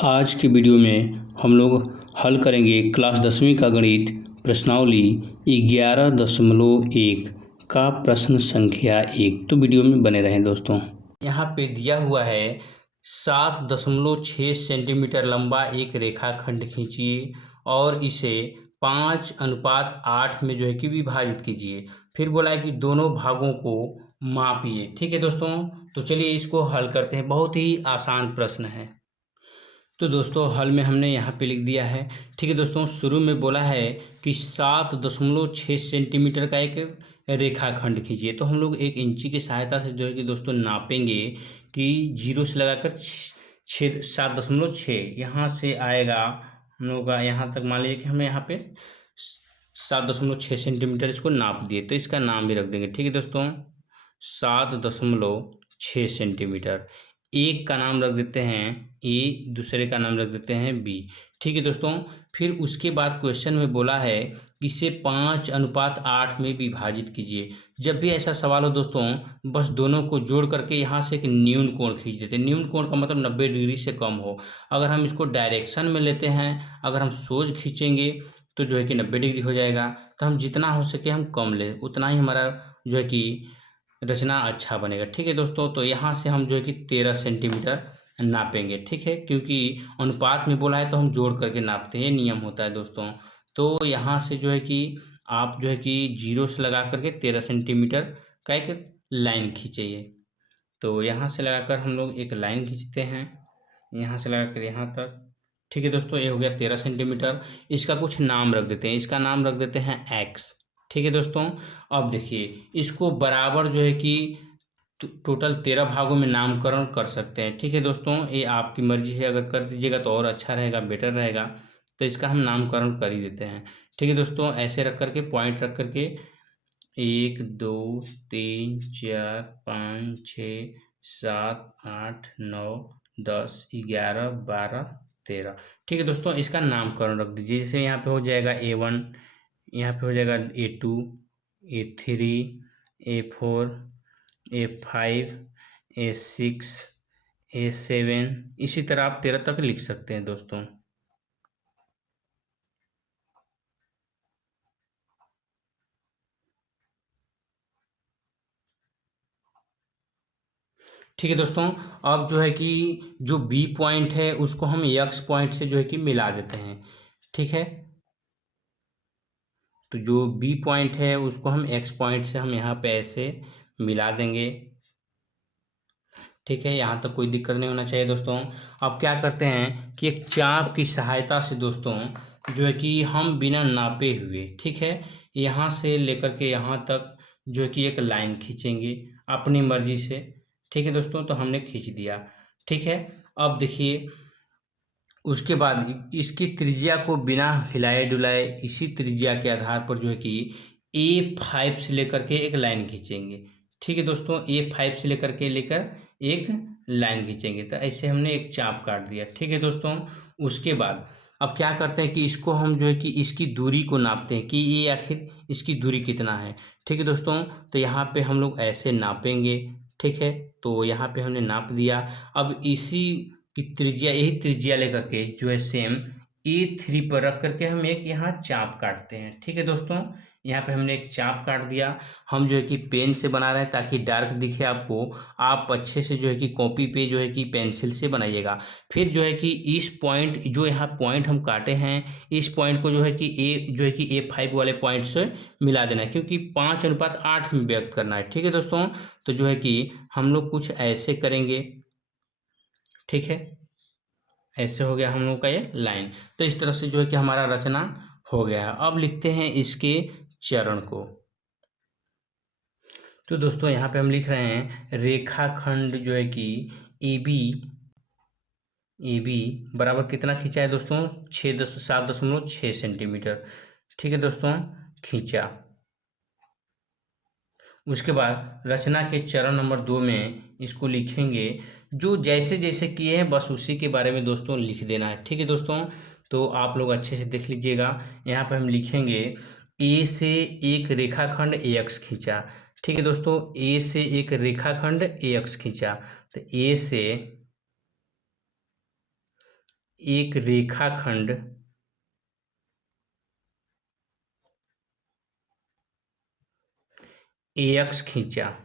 आज की वीडियो में हम लोग हल करेंगे क्लास 10वीं का गणित प्रश्नावली 11.1 का प्रश्न संख्या 1। तो वीडियो में बने रहें दोस्तों। यहाँ पे दिया हुआ है 7.6 सेंटीमीटर लंबा एक रेखाखंड खींचिए और इसे 5:8 में जो है कि विभाजित कीजिए। फिर बोला है कि दोनों भागों को मापिए। ठीक है दोस्तों, तो चलिए इसको हल करते हैं। बहुत ही आसान प्रश्न है। तो दोस्तों हल में हमने यहाँ पे लिख दिया है। ठीक है दोस्तों, शुरू में बोला है कि 7.6 सेंटीमीटर का एक रेखाखंड खींचिए। तो हम लोग एक इंची की सहायता से जो है कि दोस्तों नापेंगे कि 0 से लगाकर 7.6 यहाँ से आएगा हम लोग का, यहाँ तक मान लीजिए कि हमें यहाँ पे 7.6 सेंटीमीटर इसको नाप दिए। तो इसका नाम भी रख देंगे। ठीक है दोस्तों, 7.6 सेंटीमीटर। एक का नाम रख देते हैं ए, दूसरे का नाम रख देते हैं बी। ठीक है दोस्तों, फिर उसके बाद क्वेश्चन में बोला है इसे 5:8 में विभाजित कीजिए। जब भी ऐसा सवाल हो दोस्तों, बस दोनों को जोड़ करके यहाँ से एक न्यून कोण खींच देते हैं। न्यून कोण का मतलब 90 डिग्री से कम हो। अगर हम इसको डायरेक्शन में लेते हैं, अगर हम सोज खींचेंगे तो जो है कि 90 डिग्री हो जाएगा। तो हम जितना हो सके हम कम लें, उतना ही हमारा जो है कि रचना अच्छा बनेगा। ठीक है दोस्तों, तो यहाँ से हम जो है कि 13 सेंटीमीटर नापेंगे। ठीक है, क्योंकि अनुपात में बोला है तो हम जोड़ करके नापते हैं, नियम होता है दोस्तों। तो यहाँ से जो है कि आप जो है कि 0 से लगा करके 13 सेंटीमीटर का एक लाइन खींचिए। तो यहाँ से लगाकर हम लोग एक लाइन खींचते हैं, यहाँ से लगाकर यहाँ तक। ठीक है दोस्तों, ये हो गया 13 सेंटीमीटर। इसका कुछ नाम रख देते हैं, इसका नाम रख देते हैं एक्स। ठीक है दोस्तों, अब देखिए इसको बराबर जो है कि टोटल 13 भागों में नामकरण कर सकते हैं। ठीक है दोस्तों, ये आपकी मर्जी है, अगर कर दीजिएगा तो और अच्छा रहेगा, बेटर रहेगा। तो इसका हम नामकरण कर ही देते हैं। ठीक है दोस्तों, ऐसे रख करके पॉइंट रख करके 1 2 3 4 5 6 7 8 9 10 11 12 13। ठीक है दोस्तों, इसका नामकरण रख दीजिए। जैसे यहाँ पे हो जाएगा A1, यहाँ पे हो जाएगा A2, A3, A4, A5, A6, A7, इसी तरह आप 13 तक लिख सकते हैं दोस्तों। ठीक है दोस्तों, अब जो है कि जो बी पॉइंट है उसको हम एक्स पॉइंट से जो है कि मिला देते हैं। ठीक है, तो जो बी पॉइंट है उसको हम एक्स पॉइंट से हम यहाँ पे ऐसे मिला देंगे। ठीक है, यहाँ तक कोई दिक्कत नहीं होना चाहिए दोस्तों। अब क्या करते हैं कि एक चाप की सहायता से दोस्तों जो है कि हम बिना नापे हुए, ठीक है, यहाँ से लेकर के यहाँ तक जो है कि एक लाइन खींचेंगे अपनी मर्जी से। ठीक है दोस्तों, तो हमने खींच दिया। ठीक है, अब देखिए उसके बाद इसकी त्रिज्या को बिना हिलाए डुलाए इसी त्रिज्या के आधार पर जो है कि A5 से लेकर के एक लाइन खींचेंगे। ठीक है दोस्तों, A5 से लेकर एक लाइन खींचेंगे। तो ऐसे हमने एक चाप काट दिया। ठीक है दोस्तों, उसके बाद अब क्या करते हैं कि इसको हम जो है कि इसकी दूरी को नापते हैं कि ये आखिर इसकी दूरी कितना है। ठीक है दोस्तों, तो यहाँ पे हम लोग ऐसे नापेंगे। ठीक है, तो यहाँ पे हमने नाप दिया। अब इसी की त्रिज्या, यही त्रिज्या लेकर के जो है सेम A3 पर रख करके हम एक यहाँ चाप काटते हैं। ठीक है दोस्तों, यहाँ पे हमने एक चाप काट दिया। हम जो है कि पेन से बना रहे हैं ताकि डार्क दिखे आपको। आप अच्छे से जो है कि कॉपी पे जो है कि पेंसिल से बनाइएगा। फिर जो है कि इस पॉइंट, जो यहाँ पॉइंट हम काटे हैं, इस पॉइंट को जो है कि A5 वाले पॉइंट से मिला देना है, क्योंकि 5:8 में व्यक्त करना है। ठीक है दोस्तों, तो जो है कि हम लोग कुछ ऐसे करेंगे। ठीक है, ऐसे हो गया हम लोग का ये लाइन। तो इस तरह से जो है कि हमारा रचना हो गया है। अब लिखते हैं इसके चरण को। तो दोस्तों यहाँ पे हम लिख रहे हैं रेखाखंड जो है कि ए बी बराबर कितना खींचा है दोस्तों, 7.6 सेंटीमीटर। ठीक है दोस्तों, खींचा। उसके बाद रचना के चरण नंबर 2 में इसको लिखेंगे। जो जैसे जैसे किए हैं बस उसी के बारे में दोस्तों लिख देना है। ठीक है दोस्तों, तो आप लोग अच्छे से देख लीजिएगा। यहाँ पर हम लिखेंगे ए से एक रेखाखंड ए एक्स खींचा। ठीक है दोस्तों, ए से एक रेखाखंड ए एक्स खींचा। तो ए से एक रेखाखंड AX खींचा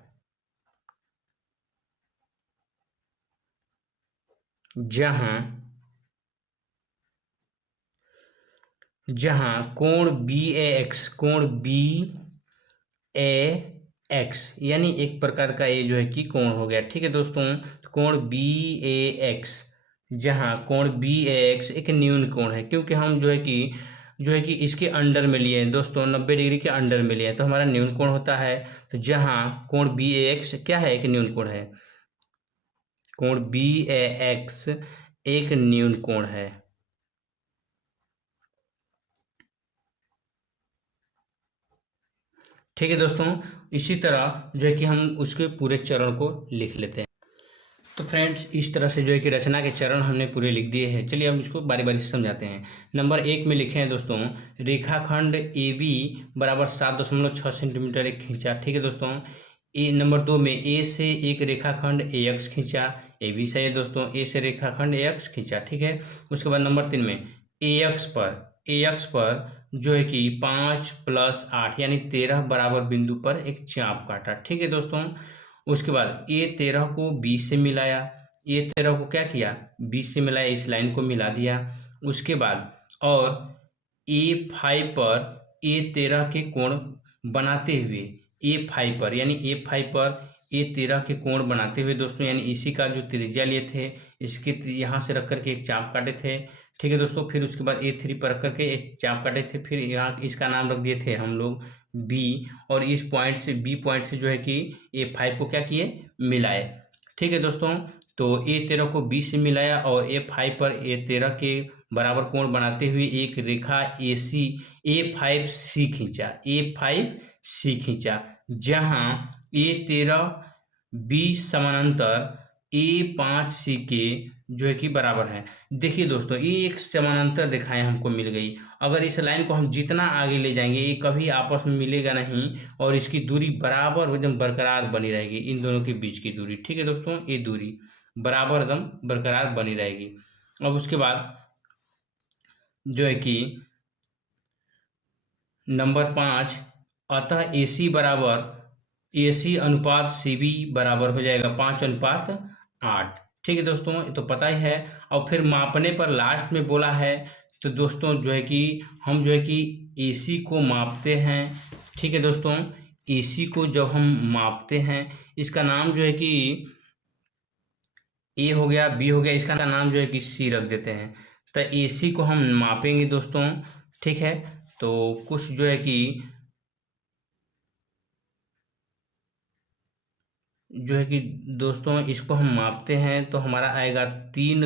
जहां कोण BAX यानी एक प्रकार का ये जो है कि कोण हो गया। ठीक है दोस्तों, तो कोण BAX, जहां कोण BAX एक न्यून कोण है, क्योंकि हम जो है कि इसके अंडर में लिए हैं दोस्तों, 90 डिग्री के अंडर में लिए हैं, तो हमारा न्यून कोण होता है। तो जहां कोण BAX क्या है, एक न्यून कोण है, कोण BAX एक न्यून कोण है। ठीक है दोस्तों, इसी तरह जो है कि हम उसके पूरे चरण को लिख लेते हैं। तो फ्रेंड्स, इस तरह से जो है कि रचना के चरण हमने पूरे लिख दिए हैं। चलिए हम इसको बारी बारी से समझाते हैं। नंबर 1 में लिखे हैं दोस्तों, रेखाखंड AB बराबर 7.6 सेंटीमीटर एक खींचा। ठीक है दोस्तों। नंबर 2 में A से एक रेखाखंड AX खींचा। ये भी सही है दोस्तों, A से रेखाखंड AX खींचा। ठीक है। उसके बाद नंबर 3 में AX पर जो है कि 5 + 8 यानी 13 बराबर बिंदु पर एक चाप काटा। ठीक है दोस्तों। उसके बाद A13 को B से मिलाया, A13 को क्या किया, B से मिलाया, इस लाइन को मिला दिया। उसके बाद और A5 पर A13 के कोण बनाते हुए, A5 पर यानी A5 पर A13 के कोण बनाते हुए दोस्तों, यानी इसी का जो त्रिज्या लिए थे, इसके यहाँ से रख करके एक चाप काटे थे। ठीक है दोस्तों। फिर उसके बाद A3 पर रख करके एक चाप काटे थे, फिर यहाँ इसका नाम रख दिए थे हम लोग B, और इस पॉइंट से B पॉइंट से जो है कि A5 को क्या किए, मिलाए। ठीक है दोस्तों। तो A13 को B से मिलाया और A5 पर A13 के बराबर कोण बनाते हुए एक रेखा A5C खींचा, जहां A13 B समानांतर A5C के जो है कि बराबर है। देखिए दोस्तों, ये एक समानांतर रेखाएं हमको मिल गई। अगर इस लाइन को हम जितना आगे ले जाएंगे, ये कभी आपस में मिलेगा नहीं, और इसकी दूरी बराबर एकदम बरकरार बनी रहेगी, इन दोनों के बीच की दूरी। ठीक है दोस्तों, ये दूरी बराबर एकदम बरकरार बनी रहेगी। अब उसके बाद जो है कि नंबर 5, अतः AC अनुपात CB बराबर हो जाएगा 5:8। ठीक है दोस्तों, ये तो पता ही है। और फिर मापने पर लास्ट में बोला है, तो दोस्तों जो है कि हम जो है कि AC को मापते हैं। ठीक है दोस्तों, AC को जब हम मापते हैं, इसका नाम जो है कि A हो गया, B हो गया, इसका नाम जो है कि C रख देते हैं। तो AC को हम मापेंगे दोस्तों। ठीक है। तो कुछ जो है कि दोस्तों इसको हम मापते हैं, तो हमारा आएगा 3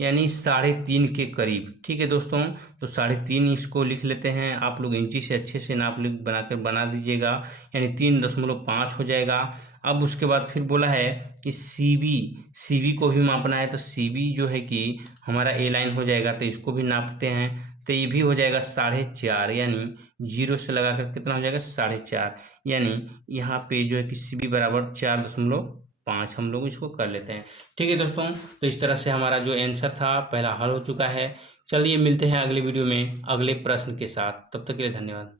यानी 3.5 के करीब। ठीक है दोस्तों। तो 3.5 इसको लिख लेते हैं। आप लोग इंची से अच्छे से नाप लिख बना दीजिएगा, यानी 3.5 हो जाएगा। अब उसके बाद फिर बोला है कि CB को भी मापना है, तो CB जो है कि हमारा A लाइन हो जाएगा, तो इसको भी नापते हैं। तो ये भी हो जाएगा 4.5, यानी 0 से लगाकर कितना हो जाएगा, 4.5, यानी यहाँ पे जो है कि CB बराबर 4.5 हम लोग इसको कर लेते हैं। ठीक है दोस्तों, तो इस तरह से हमारा जो आंसर था पहला हल हो चुका है। चलिए मिलते हैं अगले वीडियो में अगले प्रश्न के साथ, तब तक के लिए धन्यवाद।